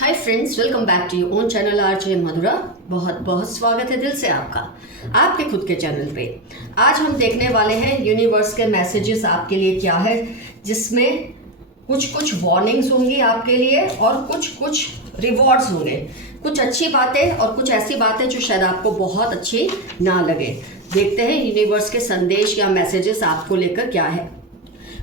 Hi friends, welcome back to your own channel RJ Madhura. बहुत बहुत स्वागत है दिल से आपका आपके खुद के चैनल पे। आज हम देखने वाले हैं यूनिवर्स के मैसेजेस आपके लिए क्या है, जिसमें कुछ वार्निंग्स होंगी आपके लिए और कुछ रिवॉर्ड्स होंगे। कुछ अच्छी बातें और कुछ ऐसी बातें जो शायद आपको बहुत अच्छी ना लगे। देखते हैं यूनिवर्स के संदेश या मैसेजेस आपको लेकर क्या है।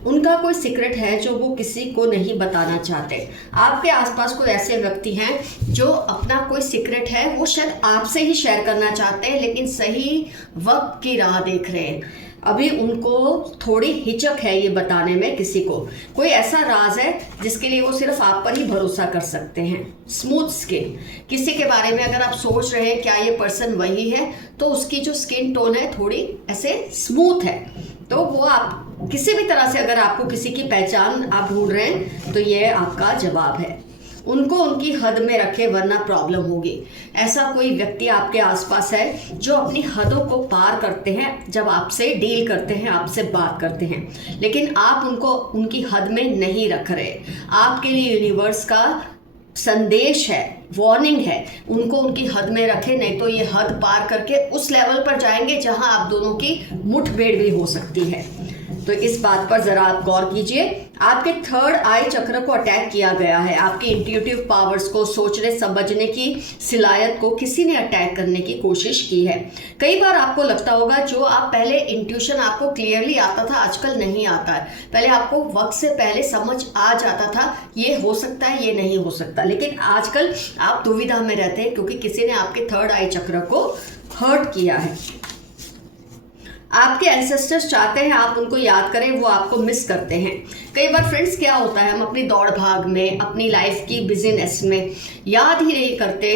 उनका कोई सीक्रेट है जो वो किसी को नहीं बताना चाहते। आपके आसपास कोई ऐसे व्यक्ति हैं जो अपना कोई सीक्रेट है वो शायद आपसे ही शेयर करना चाहते हैं, लेकिन सही वक्त की राह देख रहे हैं। अभी उनको थोड़ी हिचक है ये बताने में किसी को। कोई ऐसा राज है जिसके लिए वो सिर्फ आप पर ही भरोसा कर सकते हैं। स्मूथ स्किन, किसी के बारे में अगर आप सोच रहे हैं क्या ये पर्सन वही है, तो उसकी जो स्किन टोन है थोड़ी ऐसे स्मूथ है, तो वो आप किसी भी तरह से अगर आपको किसी की पहचान आप ढूंढ रहे हैं तो ये आपका जवाब है। उनको उनकी हद में रखे वरना प्रॉब्लम होगी। ऐसा कोई व्यक्ति आपके आसपास है जो अपनी हदों को पार करते हैं जब आपसे डील करते हैं, आपसे बात करते हैं, लेकिन आप उनको उनकी हद में नहीं रख रहे। आपके लिए यूनिवर्स का संदेश है, वार्निंग है, उनको उनकी हद में रखें, नहीं तो ये हद पार करके उस लेवल पर जाएंगे जहां आप दोनों की मुठभेड़ भी हो सकती है। तो इस बात पर जरा आप गौर कीजिए। आपके थर्ड आई चक्र को अटैक किया गया है। आपकी इंट्यूटिव पावर्स को, सोचने समझने की सिलायत को किसी ने अटैक करने की कोशिश की है। कई बार आपको लगता होगा जो आप पहले इंट्यूशन आपको क्लियरली आता था, आजकल नहीं आता है। पहले आपको वक्त से पहले समझ आ जाता था ये हो सकता है, ये नहीं हो सकता, लेकिन आजकल आप दुविधा में रहते हैं क्योंकि किसी ने आपके थर्ड आई चक्र को हर्ट किया है। आपके एंसेस्टर्स चाहते हैं आप उनको याद करें, वो आपको मिस करते हैं। कई बार फ्रेंड्स क्या होता है, हम अपनी दौड़ भाग में, अपनी लाइफ की बिजीनेस में याद ही नहीं करते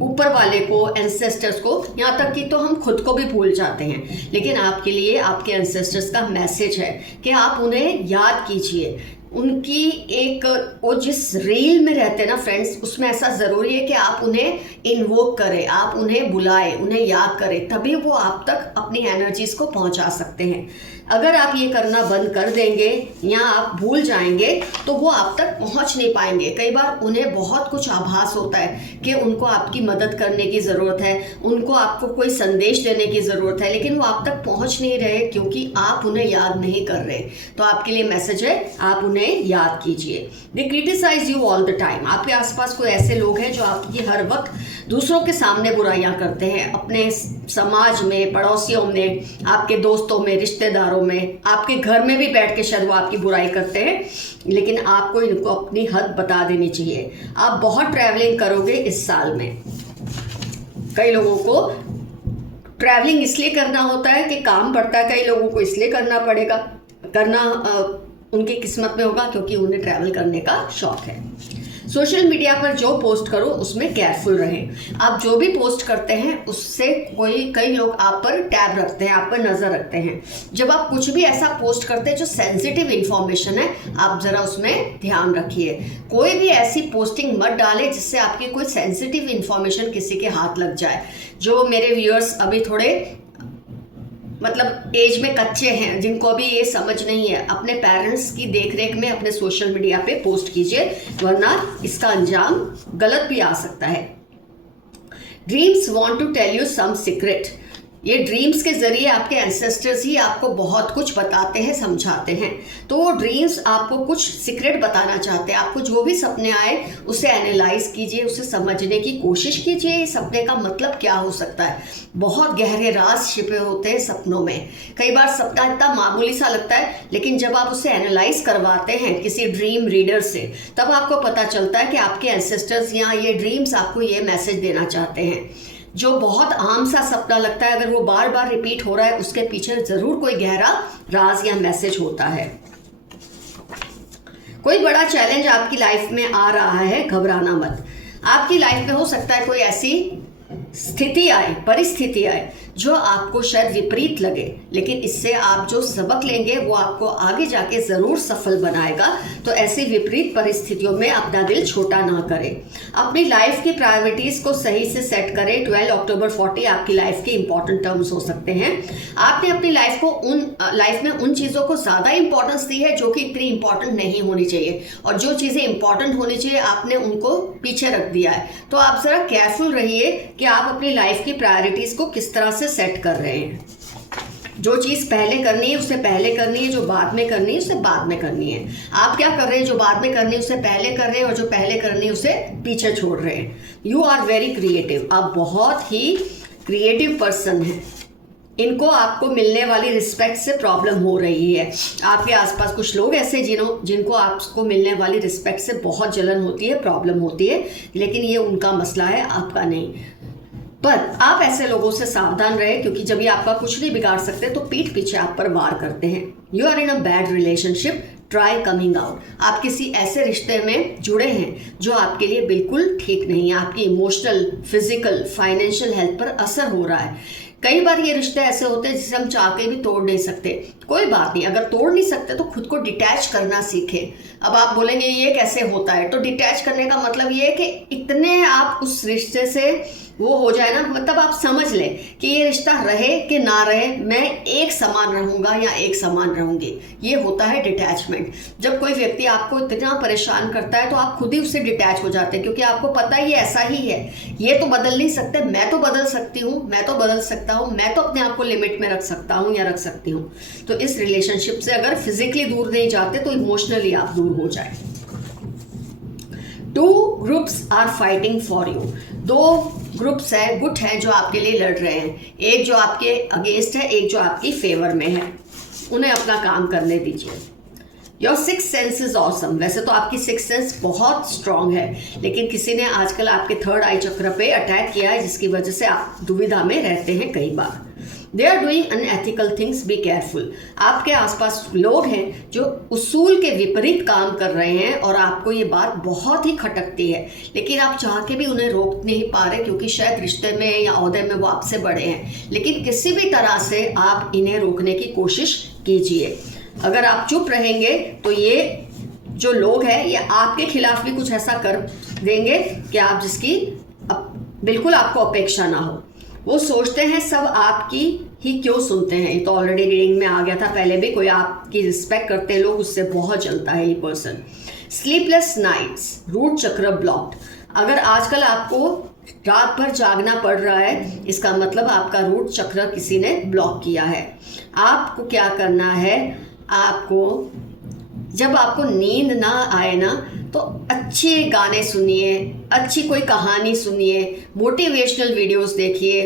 ऊपर वाले को, एंसेस्टर्स को, यहाँ तक कि तो हम खुद को भी भूल जाते हैं। लेकिन आपके लिए आपके एंसेस्टर्स का मैसेज है कि आप उन्हें याद कीजिए। उनकी एक वो जिस रील में रहते हैं ना फ्रेंड्स, उसमें ऐसा ज़रूरी है कि आप उन्हें इन्वोक करें, आप उन्हें बुलाएं, उन्हें याद करें, तभी वो आप तक अपनी एनर्जीज को पहुंचा सकते हैं। अगर आप ये करना बंद कर देंगे या आप भूल जाएंगे तो वो आप तक पहुंच नहीं पाएंगे। कई बार उन्हें बहुत कुछ आभास होता है कि उनको आपकी मदद करने की ज़रूरत है, उनको आपको कोई संदेश देने की ज़रूरत है, लेकिन वो आप तक पहुंच नहीं रहे क्योंकि आप उन्हें याद नहीं कर रहे। तो आपके लिए मैसेज है, आप उन्हें याद कीजिए। They criticize you all the time. आपके आसपास कोई ऐसे लोग हैं जो आपकी हर वक्त दूसरों के सामने बुराइयां करते हैं, अपने समाज में, पड़ोसियों में, आपके दोस्तों में, रिश्तेदारों में, आपके घर में भी बैठ के शायद वो आपकी बुराई करते हैं, लेकिन आपको इनको अपनी हद बता देनी चाहिए। आप बहुत ट्रैवलिंग करोगे इस साल में। कई लोगों को ट्रैवलिंग इसलिए करना होता है कि काम पड़ता है, कई लोगों को इसलिए करना उनकी किस्मत में होगा क्योंकि उन्हें ट्रैवल करने का शौक है। सोशल मीडिया पर जो पोस्ट करो उसमें केयरफुल रहें। आप जो भी पोस्ट करते हैं उससे कई लोग आप पर टैब रखते हैं, आप पर नज़र रखते हैं। जब आप कुछ भी ऐसा पोस्ट करते हैं जो सेंसिटिव इंफॉर्मेशन है, आप ज़रा उसमें ध्यान रखिए। कोई भी ऐसी पोस्टिंग मत डालें जिससे आपकी कोई सेंसिटिव इंफॉर्मेशन किसी के हाथ लग जाए। जो मेरे व्यूअर्स अभी थोड़े मतलब एज में कच्चे हैं, जिनको अभी ये समझ नहीं है, अपने पेरेंट्स की देखरेख में अपने सोशल मीडिया पे पोस्ट कीजिए, वरना इसका अंजाम गलत भी आ सकता है। Dreams want to tell you some secret. ये ड्रीम्स के ज़रिए आपके एंसेस्टर्स ही आपको बहुत कुछ बताते हैं, समझाते हैं। तो वो ड्रीम्स आपको कुछ सीक्रेट बताना चाहते हैं। आपको जो भी सपने आए उसे एनालाइज कीजिए, उसे समझने की कोशिश कीजिए। इस सपने का मतलब क्या हो सकता है। बहुत गहरे राज छिपे होते हैं सपनों में। कई बार सपना इतना मामूली सा लगता है, लेकिन जब आप उसे एनालाइज करवाते हैं किसी ड्रीम रीडर से, तब आपको पता चलता है कि आपके एंसेस्टर्स या ये ड्रीम्स आपको ये मैसेज देना चाहते हैं। जो बहुत आम सा सपना लगता है, अगर वो बार बार रिपीट हो रहा है, उसके पीछे जरूर कोई गहरा राज या मैसेज होता है। कोई बड़ा चैलेंज आपकी लाइफ में आ रहा है, घबराना मत। आपकी लाइफ में हो सकता है कोई ऐसी स्थिति आए, परिस्थिति आए जो आपको शायद विपरीत लगे, लेकिन इससे आप जो सबक लेंगे वो आपको आगे जाके ज़रूर सफल बनाएगा। तो ऐसी विपरीत परिस्थितियों में अपना दिल छोटा ना करें। अपनी लाइफ की प्रायोरिटीज़ को सही से सेट करें। 12 अक्टूबर 40 आपकी लाइफ के इंपॉर्टेंट टर्म्स हो सकते हैं। आपने अपनी लाइफ में उन चीज़ों को ज़्यादा इंपॉर्टेंस दी है जो कि इतनी इंपॉर्टेंट नहीं होनी चाहिए, और जो चीज़ें इंपॉर्टेंट होनी चाहिए आपने उनको पीछे रख दिया है। तो आप ज़रा केयरफुल रहिए कि आप अपनी लाइफ की प्रायोरिटीज़ को किस तरह से सेट कर रहे हैं। जो चीज़ पहले करनी है उसे पहले करनी है, जो बाद में करनी है उसे बाद में करनी है। आप क्या कर रहे हैं? जो बाद में करनी है उसे पहले कर रहे हैं, और जो पहले करनी है उसे पीछे छोड़ रहे हैं। You are very creative. आप बहुत ही क्रिएटिव पर्सन हैं। इनको आपको मिलने वाली रिस्पेक्ट से प्रॉब्लम हो रही है। आपके आसपास कुछ लोग ऐसे जिनको आपको मिलने वाली रिस्पेक्ट से बहुत जलन होती है, प्रॉब्लम होती है, लेकिन ये उनका मसला है, आपका नहीं। पर आप ऐसे लोगों से सावधान रहे, क्योंकि जब ये आपका कुछ नहीं बिगाड़ सकते तो पीठ पीछे आप पर वार करते हैं। You are in a bad relationship, try coming out. आप किसी ऐसे रिश्ते में जुड़े हैं जो आपके लिए बिल्कुल ठीक नहीं है। आपकी इमोशनल, फिजिकल, फाइनेंशियल हेल्थ पर असर हो रहा है। कई बार ये रिश्ते ऐसे होते हैं जिसे हम चाह के भी तोड़ नहीं सकते। कोई बात नहीं, अगर तोड़ नहीं सकते तो खुद को डिटैच करना सीखें। अब आप बोलेंगे ये कैसे होता है? तो डिटैच करने का मतलब ये है कि इतने आप उस रिश्ते से वो हो जाए ना, मतलब आप समझ लें कि ये रिश्ता रहे कि ना रहे, मैं एक समान रहूँगा या एक समान रहूँगी। ये होता है डिटैचमेंट। जब कोई व्यक्ति आपको इतना परेशान करता है तो आप खुद ही उससे डिटैच हो जाते हैं, क्योंकि आपको पता है ये ऐसा ही है, ये तो बदल नहीं सकते, मैं तो बदल सकती हूँ, मैं तो बदल सकता हूँ, मैं तो अपने आप को लिमिट में रख सकता हूँ या रख सकती हूँ। तो इस रिलेशनशिप से अगर फिजिकली दूर नहीं जाते तो इमोशनली आप दूर हो जाए। 2 groups are fighting for you. 2 groups हैं, गुट हैं जो आपके लिए लड़ रहे हैं। एक जो आपके अगेंस्ट है, एक जो आपकी फेवर में है। उन्हें अपना काम करने दीजिए। Your 6th sense is awesome. वैसे तो आपकी 6th सेंस बहुत स्ट्रांग है, लेकिन किसी ने आजकल आपके 3rd आई चक्र पे अटैक किया है, जिसकी वजह से आप दुविधा में रहते हैं कई बार। They are doing unethical things, be careful. आपके आसपास लोग हैं जो उसूल के विपरीत काम कर रहे हैं, और आपको ये बात बहुत ही खटकती है, लेकिन आप चाह के भी उन्हें रोक नहीं पा रहे, क्योंकि शायद रिश्ते में या ओहदे में वो आपसे बड़े हैं। लेकिन किसी भी तरह से आप इन्हें रोकने की कोशिश कीजिए। अगर आप चुप रहेंगे तो ये जो लोग हैं ये आपके खिलाफ भी कुछ ऐसा कर देंगे कि आप जिसकी बिल्कुल आपको अपेक्षा ना हो। वो सोचते हैं सब आपकी ही क्यों सुनते हैं। ये तो ऑलरेडी रीडिंग में आ गया था पहले भी। कोई आपकी रिस्पेक्ट करते हैं लोग, उससे बहुत जलता है ये पर्सन। स्लीपलेस नाइट्स, रूट चक्र ब्लॉक्ड। अगर आजकल आपको रात भर जागना पड़ रहा है, इसका मतलब आपका रूट चक्र किसी ने ब्लॉक किया है। आपको क्या करना है? आपको जब आपको नींद ना आए ना, तो अच्छे गाने सुनिए, अच्छी कोई कहानी सुनिए, मोटिवेशनल वीडियोस देखिए,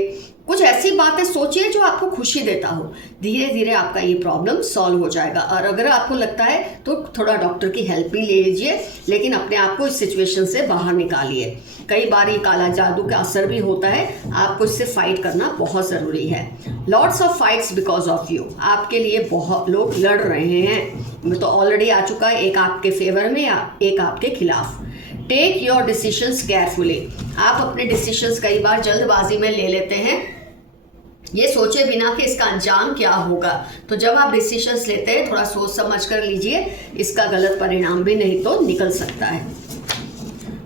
कुछ ऐसी बातें सोचिए जो आपको खुशी देता हो। धीरे धीरे आपका ये प्रॉब्लम सॉल्व हो जाएगा। और अगर आपको लगता है तो थोड़ा डॉक्टर की हेल्प भी ले लीजिए, लेकिन अपने आप को इस सिचुएशन से बाहर निकालिए। कई बार ये काला जादू का असर भी होता है, आपको इससे फाइट करना बहुत ज़रूरी है। Lots of fights because of you. आपके लिए बहुत लोग लड़ रहे हैं। मैं तो ऑलरेडी आ चुका है, एक आपके फेवर में या एक आपके खिलाफ। Take your decisions carefully. आप अपने डिसीजंस कई बार जल्दबाजी में ले लेते हैं, ये सोचे बिना कि इसका अंजाम क्या होगा। तो जब आप डिसीजंस लेते हैं थोड़ा सोच समझ कर लीजिए, इसका गलत परिणाम भी नहीं तो निकल सकता है।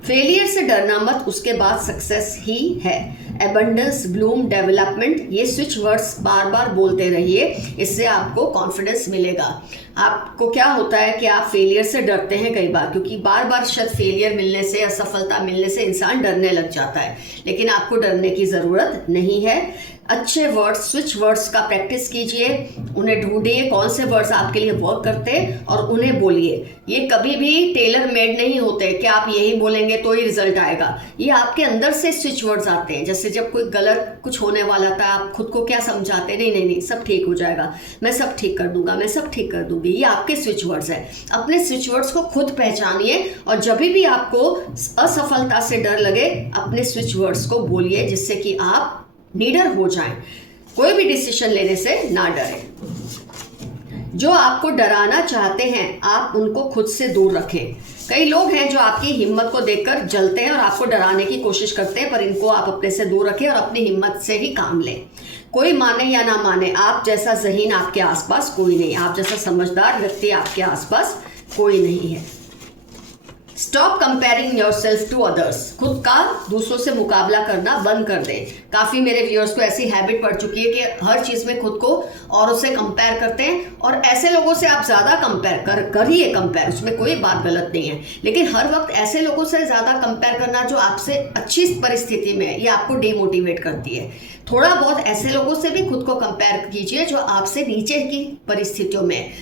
फेलियर से डरना मत, उसके बाद सक्सेस ही है। एबंडेंस, ब्लूम, डेवलपमेंट, ये स्विच वर्ड्स बार बार बोलते रहिए, इससे आपको कॉन्फिडेंस मिलेगा। आपको क्या होता है कि आप फेलियर से डरते हैं कई बार, क्योंकि बार बार शायद फेलियर मिलने से, असफलता मिलने से इंसान डरने लग जाता है, लेकिन आपको डरने की ज़रूरत नहीं है। अच्छे वर्ड्स, स्विच वर्ड्स का प्रैक्टिस कीजिए, उन्हें ढूंढिए कौन से वर्ड्स आपके लिए वर्क करते हैं और उन्हें बोलिए। ये कभी भी टेलर मेड नहीं होते कि आप यही बोलेंगे तो ही रिजल्ट आएगा। ये आपके अंदर से स्विच वर्ड्स आते हैं। जैसे जब कोई गलत कुछ होने वाला था, आप खुद को क्या समझाते, नहीं नहीं नहीं सब ठीक हो जाएगा, मैं सब ठीक कर दूंगा, मैं सब ठीक कर दूंगी। ये आपके स्विच वर्ड्स है। अपने स्विच वर्ड्स को खुद पहचानिए, और जब भी आपको असफलता से डर लगे अपने स्विच वर्ड्स को बोलिए, जिससे कि आप निडर हो जाएं। कोई भी डिसीजन लेने से ना डरें। जो आपको डराना चाहते हैं आप उनको खुद से दूर रखें। कई लोग हैं जो आपकी हिम्मत को देखकर जलते हैं और आपको डराने की कोशिश करते हैं, पर इनको आप अपने से दूर रखें और अपनी हिम्मत से ही काम लें। कोई माने या ना माने, आप जैसा ज़हीन आपके आसपास कोई नहीं, आप जैसा समझदार व्यक्ति आपके आसपास कोई नहीं है। Stop comparing yourself to others. खुद का दूसरों से मुकाबला करना बंद कर दें। काफ़ी मेरे व्यूअर्स को ऐसी हैबिट पड़ चुकी है कि हर चीज़ में खुद को औरों से कंपेयर करते हैं, और ऐसे लोगों से आप ज़्यादा कंपेयर करिए, कंपेयर, उसमें कोई बात गलत नहीं है, लेकिन हर वक्त ऐसे लोगों से ज़्यादा कंपेयर करना जो आपसे अच्छी परिस्थिति में है, ये आपको डिमोटिवेट करती है। थोड़ा बहुत ऐसे लोगों से भी खुद को कंपेयर कीजिए जो आपसे नीचे की परिस्थितियों में,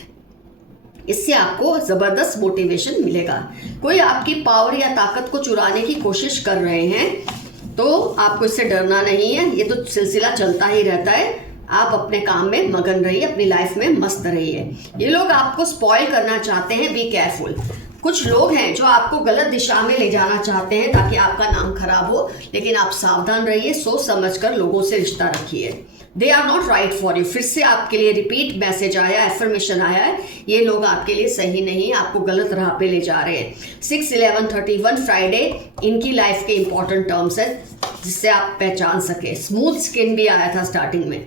इससे आपको ज़बरदस्त मोटिवेशन मिलेगा। कोई आपकी पावर या ताकत को चुराने की कोशिश कर रहे हैं तो आपको इससे डरना नहीं है, ये तो सिलसिला चलता ही रहता है। आप अपने काम में मगन रहिए, अपनी लाइफ में मस्त रहिए। ये लोग आपको स्पॉइल करना चाहते हैं, बी केयरफुल। कुछ लोग हैं जो आपको गलत दिशा में ले जाना चाहते हैं ताकि आपका नाम खराब हो, लेकिन आप सावधान रहिए, सोच समझकर लोगों से रिश्ता रखिए। They are not right for you. फिर से आपके लिए रिपीट मैसेज आया, एफर्मेशन आया है, ये लोग आपके लिए सही नहीं, आपको गलत राह पे ले जा रहे हैं। 6/11/31 फ्राइडे इनकी लाइफ के इंपॉर्टेंट टर्म्स है जिससे आप पहचान सके। स्मूथ स्किन भी आया था स्टार्टिंग में।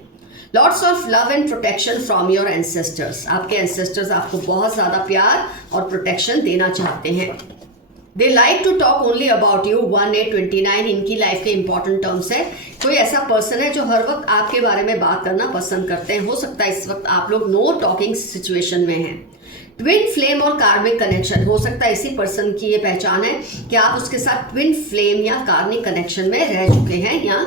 Lots of love and protection from your ancestors. आपके एंसेस्टर्स आपको बहुत ज़्यादा प्यार और प्रोटेक्शन देना चाहते हैं। They like to talk only about you. 1/8/29 इनकी लाइफ के इंपॉर्टेंट टर्म्स है। कोई ऐसा पर्सन है जो हर वक्त आपके बारे में बात करना पसंद करते हैं। हो सकता है इस वक्त आप लोग नो टॉकिंग सिचुएशन में हैं। ट्विन फ्लेम और कार्मिक कनेक्शन, हो सकता है इसी पर्सन की ये पहचान है कि आप उसके साथ ट्विन फ्लेम या कार्मिक कनेक्शन में रह चुके हैं या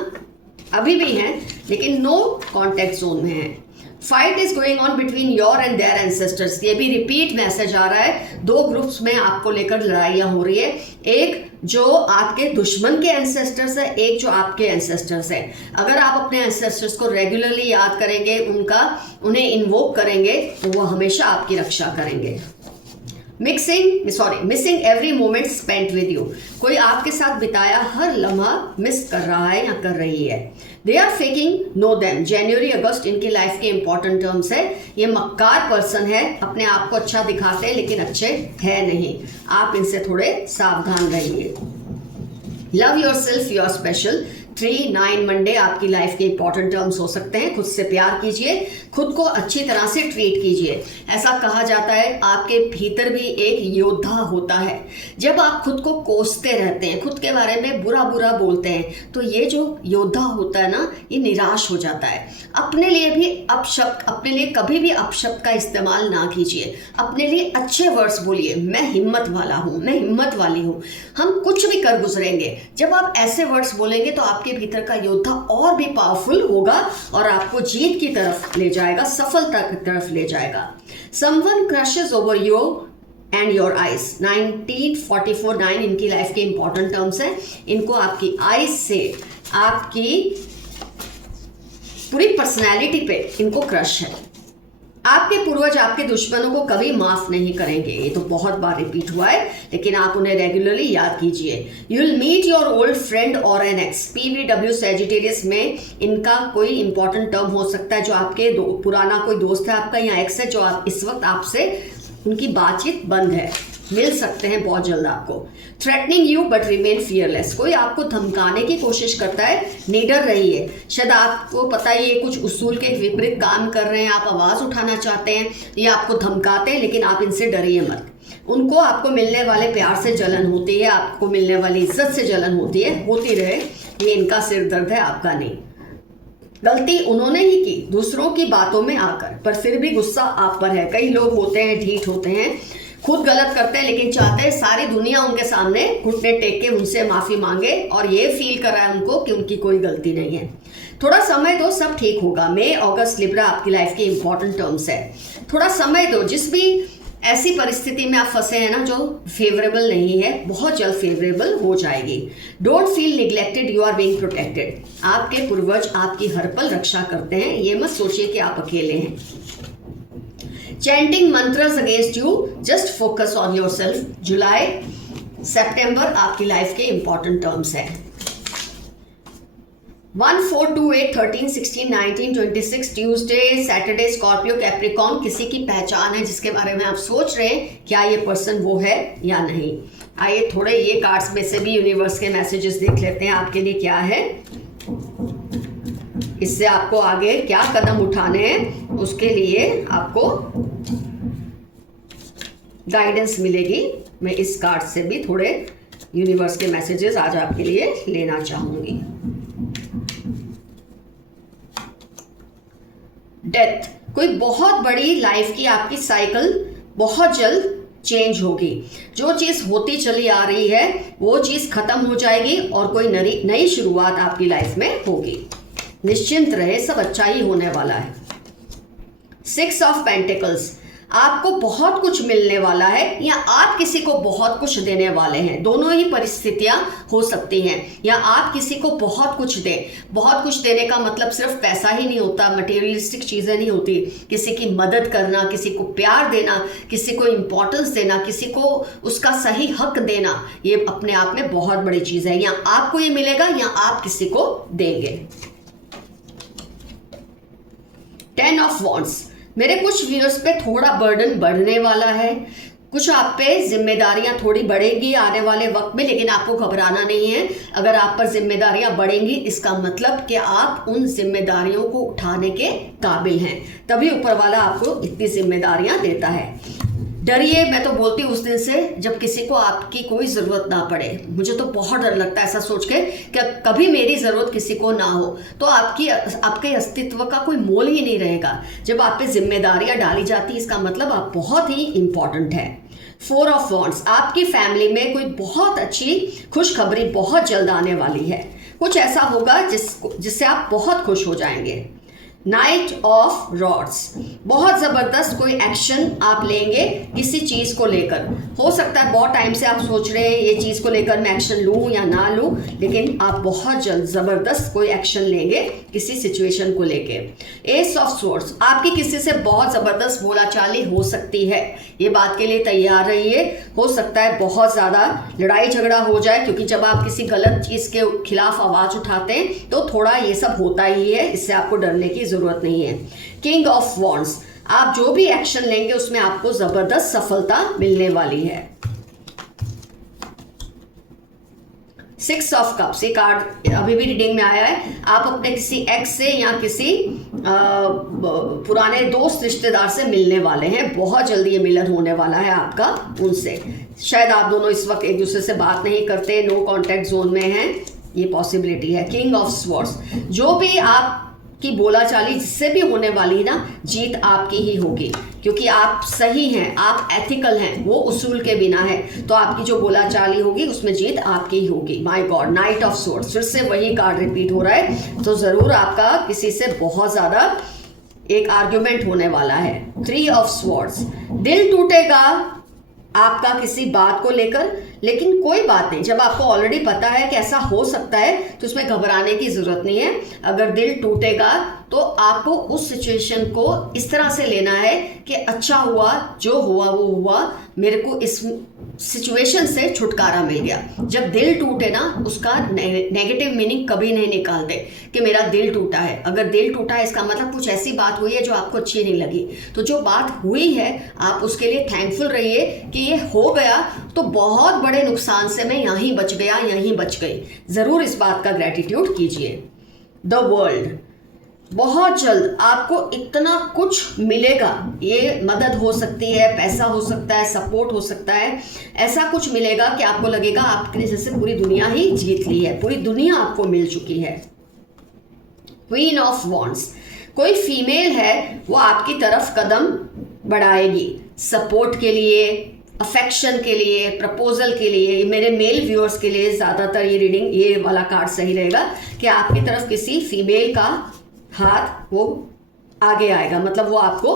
अभी भी हैं, लेकिन नो कॉन्टेक्ट जोन में हैं। Fight is going on between your and their ancestors. ये भी रिपीट मैसेज आ रहा है। दो ग्रुप्स में आपको लेकर लड़ाइयाँ हो रही है, एक जो आपके दुश्मन के एंसेस्टर्स है, एक जो आपके एंसेस्टर्स है। अगर आप अपने एंसेस्टर्स को रेगुलरली याद करेंगे, उन्हें इन्वोक करेंगे, तो वो हमेशा आपकी रक्षा करेंगे। Missing every moment spent with you. कोई आपके साथ बिताया हर लम्हा मिस कर रहा है या कर रही है। They are faking know them. जनवरी अगस्त इनकी लाइफ के इंपॉर्टेंट टर्म्स है। ये मक्कार पर्सन है, अपने आप को अच्छा दिखाते हैं लेकिन अच्छे है नहीं, आप इनसे थोड़े सावधान रहिए। Love yourself, you are special. 3/9 Monday आपकी लाइफ के इंपॉर्टेंट टर्म्स हो सकते हैं। खुद से प्यार कीजिए, खुद को अच्छी तरह से ट्रीट कीजिए। ऐसा कहा जाता है आपके भीतर भी एक योद्धा होता है। जब आप खुद को कोसते रहते हैं, खुद के बारे में बुरा बुरा बोलते हैं, तो ये जो योद्धा होता है ना, ये निराश हो जाता है। अपने लिए भी अपशब्द, अपने लिए कभी भी अपशब्द का इस्तेमाल ना कीजिए। अपने लिए अच्छे वर्ड्स बोलिए, मैं हिम्मत वाला हूँ, मैं हिम्मत वाली हूँ, हम कुछ भी कर गुजरेंगे। जब आप ऐसे वर्ड्स बोलेंगे तो आपके भीतर का योद्धा और भी पावरफुल होगा और आपको जीत की तरफ ले जाएगा, सफलता की तरफ ले जाएगा। Someone crushes over you and your eyes. 1944/9 इनकी लाइफ के इंपॉर्टेंट टर्म्स है। इनको आपकी आइज से, आपकी पूरी पर्सनैलिटी पे इनको क्रश है। आपके पूर्वज आपके दुश्मनों को कभी माफ नहीं करेंगे। ये तो बहुत बार रिपीट हुआ है, लेकिन आप उन्हें रेगुलरली याद कीजिए। You will meet your old friend और एन एक्स। PVW सैजिटेरियस में इनका कोई इंपॉर्टेंट टर्म हो सकता है जो आपके पुराना कोई दोस्त है आपका या एक्स है जो आप इस वक्त आपसे उनकी बातचीत बंद है, मिल सकते हैं बहुत जल्द आपको। Threatening you but remain fearless. कोई आपको धमकाने की कोशिश करता है, निडर रहिए। शायद आपको पता ही है कुछ उसूल के विपरीत काम कर रहे हैं, आप आवाज़ उठाना चाहते हैं, ये आपको धमकाते हैं, लेकिन आप इनसे डरिए मत। उनको आपको मिलने वाले प्यार से जलन होती है, आपको मिलने वाली इज्जत से जलन होती है, होती रहे, ये इनका सिर दर्द है, आपका नहीं। गलती उन्होंने ही की दूसरों की बातों में आकर, पर फिर भी गुस्सा आप पर है। कई लोग होते हैं, ढीठ होते हैं, खुद गलत करते हैं लेकिन चाहते हैं सारी दुनिया उनके सामने घुटने टेक के उनसे माफ़ी मांगे, और ये फील कर रहा है उनको कि उनकी कोई गलती नहीं है। थोड़ा समय दो, सब ठीक होगा। मई अगस्त लिब्रा आपकी लाइफ के इंपॉर्टेंट टर्म्स है। थोड़ा समय दो। जिस भी ऐसी परिस्थिति में आप फंसे हैं ना जो फेवरेबल नहीं है, बहुत जल्द फेवरेबल हो जाएगी। Don't feel neglected, you are being protected. आपके पूर्वज आपकी हर पल रक्षा करते हैं, ये मत सोचिए कि आप अकेले हैं। Chanting mantras against you, just focus on yourself. जुलाई सितंबर आपकी लाइफ के इंपॉर्टेंट टर्म्स है। 1428 13 16 19 26 ट्यूसडे सैटरडे स्कॉर्पियो कैप्रिकॉर्न किसी की पहचान है जिसके बारे में आप सोच रहे हैं क्या ये पर्सन वो है या नहीं। आइए थोड़े ये कार्ड्स में से भी यूनिवर्स के मैसेजेस देख लेते हैं आपके लिए क्या है, इससे आपको आगे क्या कदम उठाने हैं उसके लिए आपको गाइडेंस मिलेगी। मैं इस कार्ड से भी थोड़े यूनिवर्स के मैसेजेस आज आपके लिए लेना चाहूंगी। डेथ, कोई बहुत बड़ी लाइफ की आपकी साइकिल बहुत जल्द चेंज होगी। जो चीज़ होती चली आ रही है वो चीज़ खत्म हो जाएगी और कोई नई शुरुआत आपकी लाइफ में होगी। निश्चिंत रहे, सब अच्छा ही होने वाला है। 6 ऑफ पेंटिकल्स, आपको बहुत कुछ मिलने वाला है या आप किसी को बहुत कुछ देने वाले हैं। दोनों ही परिस्थितियां हो सकती हैं। या आप किसी को बहुत कुछ दें। बहुत कुछ देने का मतलब सिर्फ पैसा ही नहीं होता, मटेरियलिस्टिक चीज़ें नहीं होती। किसी की मदद करना, किसी को प्यार देना, किसी को इम्पोर्टेंस देना, किसी को उसका सही हक देना, ये अपने आप में बहुत बड़ी चीज़ है। या आपको ये मिलेगा या आप किसी को देंगे। 10 ऑफ वॉन्ड्स, मेरे कुछ व्यूअर्स पे थोड़ा बर्डन बढ़ने वाला है, कुछ आप पे जिम्मेदारियां थोड़ी बढ़ेगी आने वाले वक्त में, लेकिन आपको घबराना नहीं है। अगर आप पर जिम्मेदारियां बढ़ेंगी इसका मतलब कि आप उन जिम्मेदारियों को उठाने के काबिल हैं, तभी ऊपर वाला आपको इतनी जिम्मेदारियां देता है। डरिए, मैं तो बोलती हूँ उस दिन से जब किसी को आपकी कोई ज़रूरत ना पड़े। मुझे तो बहुत डर लगता है ऐसा सोच के कि कभी मेरी ज़रूरत किसी को ना हो, तो आपके अस्तित्व का कोई मोल ही नहीं रहेगा। जब आप पे जिम्मेदारियां डाली जाती है इसका मतलब आप बहुत ही इंपॉर्टेंट है। 4 ऑफ वॉन्ड्स, आपकी फैमिली में कोई बहुत अच्छी खुशखबरी बहुत जल्द आने वाली है। कुछ ऐसा होगा जिससे आप बहुत खुश हो जाएंगे। नाइट ऑफ रॉड्स, बहुत ज़बरदस्त कोई एक्शन आप लेंगे किसी चीज़ को लेकर। हो सकता है बहुत टाइम से आप सोच रहे हैं ये चीज़ को लेकर मैं एक्शन लूँ या ना लूँ, लेकिन आप बहुत जल्द ज़बरदस्त कोई एक्शन लेंगे किसी सिचुएशन को लेके। एस ऑफ स्वॉर्ड्स, आपकी किसी से बहुत ज़बरदस्त बोलाचाली हो सकती है, ये बात के लिए तैयार रहिए। हो सकता है बहुत ज़्यादा लड़ाई झगड़ा हो जाए, क्योंकि जब आप किसी गलत चीज़ के खिलाफ आवाज़ उठाते हैं तो थोड़ा ये सब होता ही है, इससे आपको डरने की जरूरत नहीं है। किंग ऑफ वॉन्ड्स, आप जो भी एक्शन लेंगे उसमें आपको जबरदस्त सफलता मिलने वाली है। 6 ऑफ कप्स, ये कार्ड अभी भी रीडिंग में आया है। आप अपने किसी एक्स से या किसी पुराने दोस्त रिश्तेदार से मिलने वाले हैं, बहुत जल्दी ये मिलन होने वाला है आपका उनसे। शायद आप दोनों इस वक्त एक दूसरे से बात नहीं करते, नो कॉन्टैक्ट जोन में हैं, ये पॉसिबिलिटी है। किंग ऑफ स्वॉर्ड्स, जो भी आप की बोलाचाली जिससे भी होने वाली ना, जीत आपकी ही होगी, क्योंकि आप सही हैं, आप एथिकल हैं, वो उसूल के बिना है, तो आपकी जो बोलाचाली होगी उसमें जीत आपकी ही होगी। My God, night of swords, फिर से वही कार्ड रिपीट हो रहा है, तो ज़रूर आपका किसी से बहुत ज़्यादा एक आर्ग्यूमेंट होने वाला है। 3 ऑफ स्वॉर्ड्स, दिल टूटेगा आपका किसी बात को लेकर, लेकिन कोई बात नहीं, जब आपको ऑलरेडी पता है कि ऐसा हो सकता है तो उसमें घबराने की ज़रूरत नहीं है। अगर दिल टूटेगा तो आपको उस सिचुएशन को इस तरह से लेना है कि अच्छा हुआ, जो हुआ वो हुआ, मेरे को इस सिचुएशन से छुटकारा मिल गया। जब दिल टूटे ना, उसका नेगेटिव मीनिंग कभी नहीं निकालते कि मेरा दिल टूटा है। अगर दिल टूटा है इसका मतलब कुछ ऐसी बात हुई है जो आपको अच्छी नहीं लगी, तो जो बात हुई है आप उसके लिए थैंकफुल रहिए कि ये हो गया, तो बहुत बड़े नुकसान से मैं यहीं बच गया, यहीं बच गई। ज़रूर इस बात का ग्रेटिट्यूड कीजिए। द वर्ल्ड, बहुत जल्द आपको इतना कुछ मिलेगा, ये मदद हो सकती है, पैसा हो सकता है, सपोर्ट हो सकता है, ऐसा कुछ मिलेगा कि आपको लगेगा आपने जैसे पूरी दुनिया ही जीत ली है, पूरी दुनिया आपको मिल चुकी है। क्वीन ऑफ वॉन्ड्स, कोई फीमेल है वो आपकी तरफ कदम बढ़ाएगी, सपोर्ट के लिए, अफेक्शन के लिए, प्रपोजल के लिए। मेरे मेल व्यूअर्स के लिए ज़्यादातर ये रीडिंग, ये वाला कार्ड सही रहेगा कि आपकी तरफ किसी फीमेल का हाथ वो आगे आएगा, मतलब वो आपको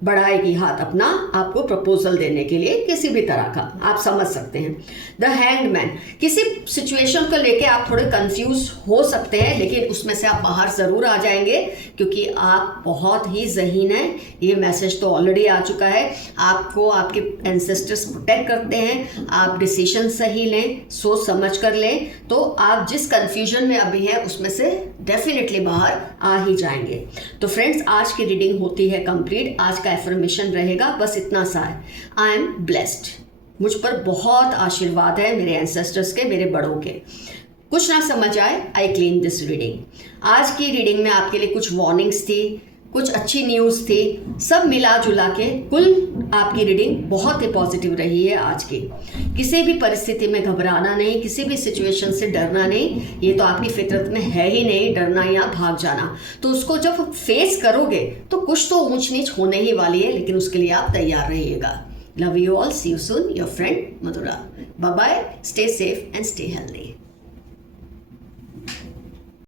बढ़ाएगी हाथ अपना आपको प्रपोजल देने के लिए, किसी भी तरह का आप समझ सकते हैं। द हैंग्ड, किसी सिचुएशन को लेके आप थोड़े कंफ्यूज हो सकते हैं, लेकिन उसमें से आप बाहर ज़रूर आ जाएंगे क्योंकि आप बहुत ही ज़हीन हैं। ये मैसेज तो ऑलरेडी आ चुका है। आपको आपके एंसेस्टर्स प्रोटेक्ट करते हैं। आप डिसीजन सही लें, सोच समझ कर लें, तो आप जिस कन्फ्यूजन में अभी हैं उसमें से डेफिनेटली बाहर आ ही जाएंगे। तो फ्रेंड्स, आज की रीडिंग होती है कंप्लीट। आज का एफर्मेशन रहेगा बस इतना सा है, आई एम ब्लेस्ड। मुझ पर बहुत आशीर्वाद है मेरे एंसेस्टर्स के, मेरे बड़ों के। कुछ ना समझ आए, आई क्लेम दिस रीडिंग। आज की रीडिंग में आपके लिए कुछ वार्निंग्स थी, कुछ अच्छी न्यूज़ थी, सब मिला जुला के कुल आपकी रीडिंग बहुत ही पॉजिटिव रही है आज की। किसी भी परिस्थिति में घबराना नहीं, किसी भी सिचुएशन से डरना नहीं। ये तो आपकी फितरत में है ही नहीं, डरना या भाग जाना। तो उसको जब फेस करोगे तो कुछ तो ऊंच नीच होने ही वाली है, लेकिन उसके लिए आप तैयार रहिएगा। Love you all, see you soon, your friend Madhura. Bye bye, stay safe and stay healthy.